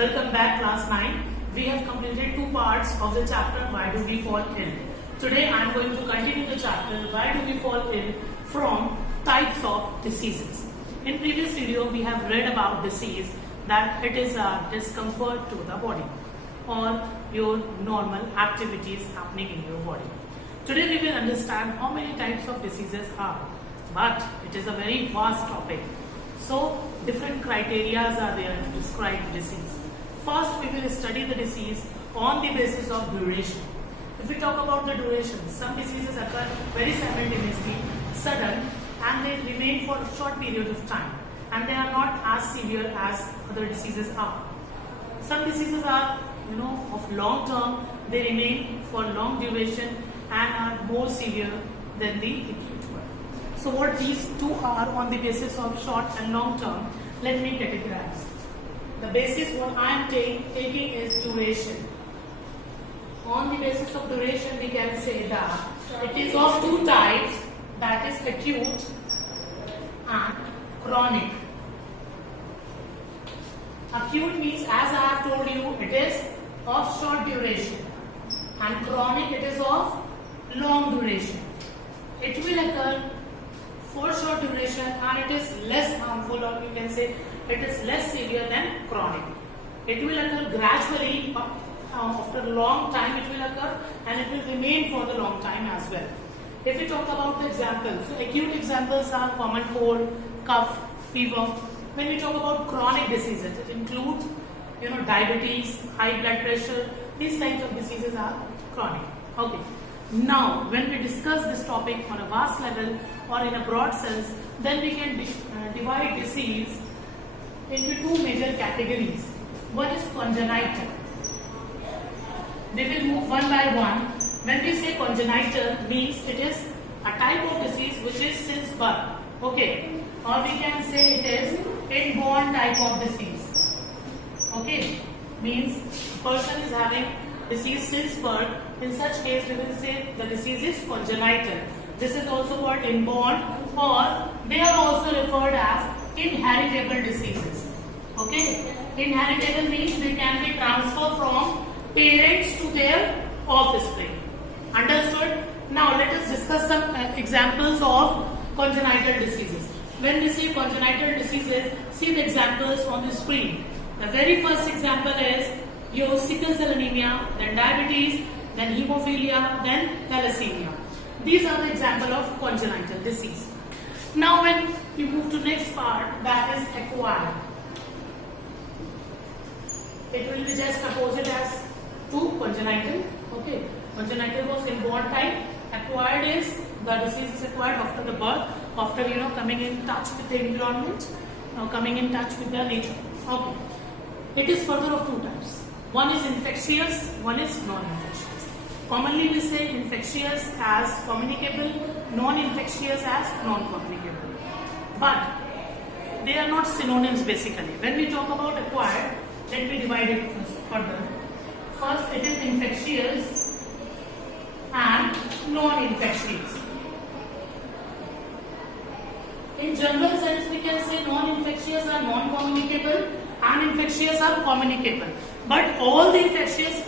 Welcome back, class 9. We have completed two parts of the chapter Why Do We Fall Ill. Today I am going to continue the chapter Why Do We Fall Ill from types of diseases. In previous video we have read about disease, that it is a discomfort to the body or your normal activities happening in your body. Today we will understand how many types of diseases are, but it is a very vast topic. So different criteria are there to describe the disease. First we will study the disease on the basis of duration. If we talk about the duration, some diseases occur very simultaneously, sudden, and they remain for a short period of time, and they are not as severe as other diseases are. Some diseases are of long term, they remain for long duration and are more severe than the acute one. So what these two are on the basis of short and long term, let me categorize. The basis what I am taking is duration. On the basis of duration we can say that it is of two types, that is acute and chronic. Acute means, as I have told you, it is of short duration, and chronic it is of long duration. It will occur for short duration and it is less harmful, or you can say it is less severe than chronic. It will occur gradually, after a long time it will occur, and it will remain for the long time as well. If we talk about the examples, so acute examples are common cold, cough, fever. When we talk about chronic diseases, it includes diabetes, high blood pressure. These types of diseases are chronic. Okay. Now, when we discuss this topic on a vast level or in a broad sense, then we can divide disease into two major categories. One is congenital. We will move one by one. When we say congenital, means it is a type of disease which is since birth. Okay. Or we can say it is inborn type of disease. Okay. Means person is having disease since birth. In such case, we will say the disease is congenital. This is also called inborn, or they are also referred as inheritable diseases. Okay. Inheritable means they can be transferred from parents to their offspring. Understood? Now let us discuss some examples of congenital diseases. When we say congenital diseases, see the examples on the screen. The very first example is your sickle cell anemia, then diabetes, then hemophilia, then thalassemia. These are the example of congenital disease. Now when we move to next part, that is acquired. It will be just opposite as to congenital. Okay. Congenital was inborn type. Acquired is the disease is acquired after the birth, after coming in touch with the environment, coming in touch with the nature. Okay. It is further of two types. One is infectious, one is non-infectious. Commonly we say infectious as communicable, non-infectious as non-communicable. But they are not synonyms basically. When we talk about acquired, let me divide it further. First, it is infectious and non-infectious. In general sense, we can say non-infectious are non-communicable and infectious are communicable. But all the infectious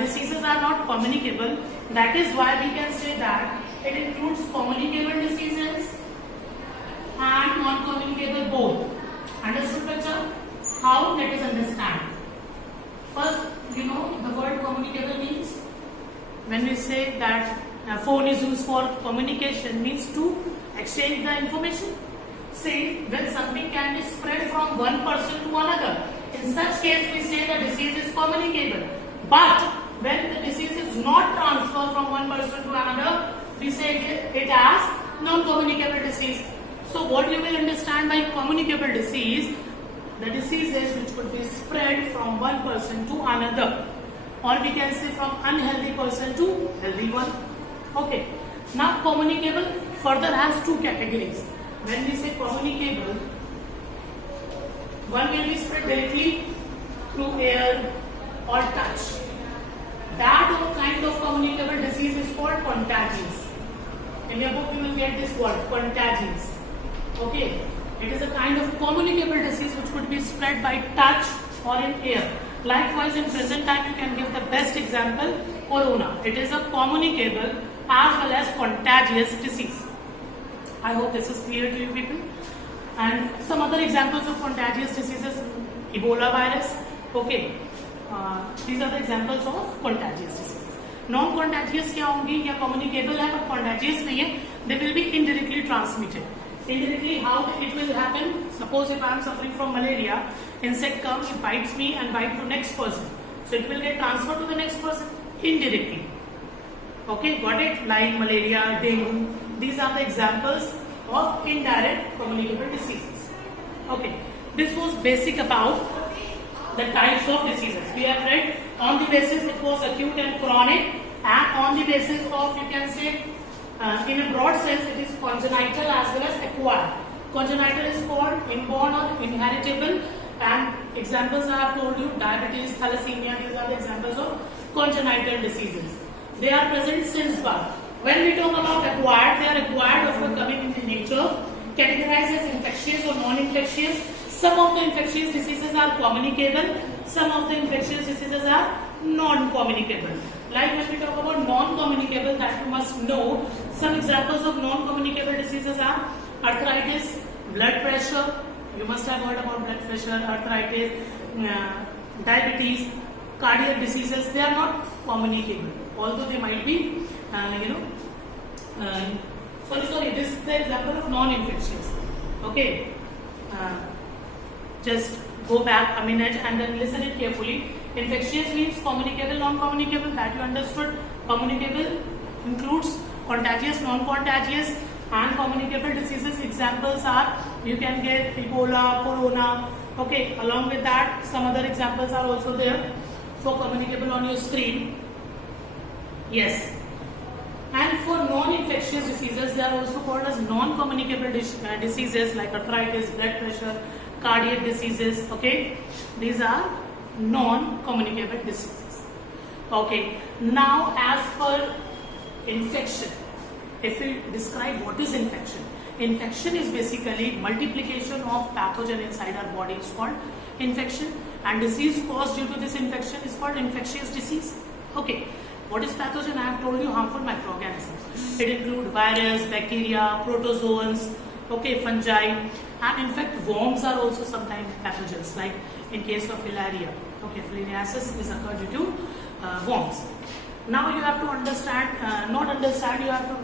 diseases are not communicable. That is why we can say that it includes communicable diseases and non-communicable both. Understood, Bacha? How? Let us understand. First, the word communicable means, when we say that phone is used for communication, means to exchange the information. Say when something can be spread from one person to another. In such case, we say the disease is communicable. But when the disease is not transferred from one person to another, we say it as non-communicable disease. So what you will understand by communicable disease, the diseases which could be spread from one person to another, or we can say from unhealthy person to healthy one. Okay. Now communicable further has two categories. When we say communicable, one will be spread directly through air or touch. That kind of communicable disease is called contagious. In your book you will get this word, contagious. Okay. It is a kind of communicable disease which could be spread by touch or in air. Likewise, in present time, you can give the best example, corona. It is a communicable as well as contagious disease. I hope this is clear to you people. And some other examples of contagious diseases, Ebola virus. Okay, these are the examples of contagious diseases. Non-contagious क्या होंगी, या communicable है but contagious नहीं है, they will be indirectly transmitted. Indirectly, how it will happen? Suppose if I am suffering from malaria, insect comes, it bites me and bites the next person. So it will get transferred to the next person indirectly. Okay, got it? Like malaria, dengue. These are the examples of indirect communicable diseases. Okay, this was basic about the types of diseases. We have read on the basis it was acute and chronic, and on the basis of, you can say, in a broad sense, it is congenital as well as acquired. Congenital is called inborn or inheritable, and examples I have told you, diabetes, thalassemia, these are the examples of congenital diseases. They are present since birth. When we talk about acquired, they are acquired of coming in the nature, categorized as infectious or non-infectious. Some of the infectious diseases are communicable, some of the infectious diseases are non-communicable. Like when we talk about non-communicable, that you must know, some examples of non-communicable diseases are arthritis, blood pressure, you must have heard about blood pressure, arthritis, diabetes, cardiac diseases. They are not communicable, although they might be, this is the example of non-infectious. Okay, just go back a minute and then listen it carefully. Infectious means communicable, non-communicable, that you understood. Communicable includes contagious, non-contagious, and communicable diseases. Examples are, you can get Ebola, corona. Okay, along with that, some other examples are also there for communicable on your screen. Yes. And for non-infectious diseases, they are also called as non-communicable diseases like arthritis, blood pressure, cardiac diseases. Okay, these are non-communicable diseases. Okay, now as per infection, if we describe what is infection, infection is basically multiplication of pathogen inside our body is called infection, and disease caused due to this infection is called infectious disease. Okay, what is pathogen? I have told you, harmful microorganisms. It includes virus, bacteria, protozoans, okay, fungi, and in fact worms are also sometimes pathogens, like in case of filaria. Okay, filariasis is occurred due to worms. Now you have to understand, you have to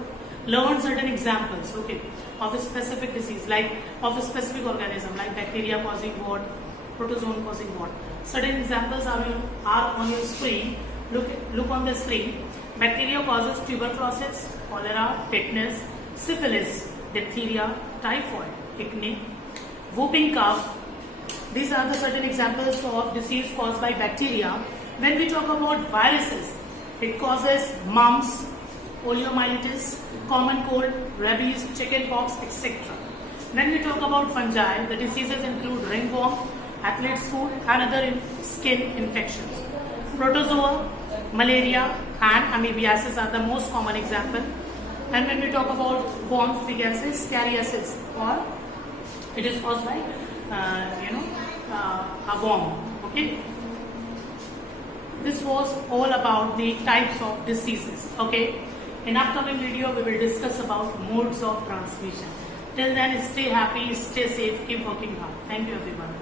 learn certain examples, okay, of a specific disease, like of a specific organism, like bacteria causing what, protozoan causing what. Certain examples are on your screen. Look on the screen. Bacteria causes tuberculosis, cholera, tetanus, syphilis, diphtheria, typhoid, acne, whooping cough. These are the certain examples of disease caused by bacteria. When we talk about viruses, it causes mumps, poliomyelitis, common cold, rabies, chickenpox, etc. When we talk about fungi, the diseases include ringworm, athlete's foot, and other skin infections. Protozoa, malaria, and amoebiasis are the most common example. And when we talk about worms, we can say scariasis, or it is caused by a worm. Okay. This was all about the types of diseases. Okay. In upcoming video, we will discuss about modes of transmission. Till then, stay happy, stay safe, keep working hard. Thank you, everyone.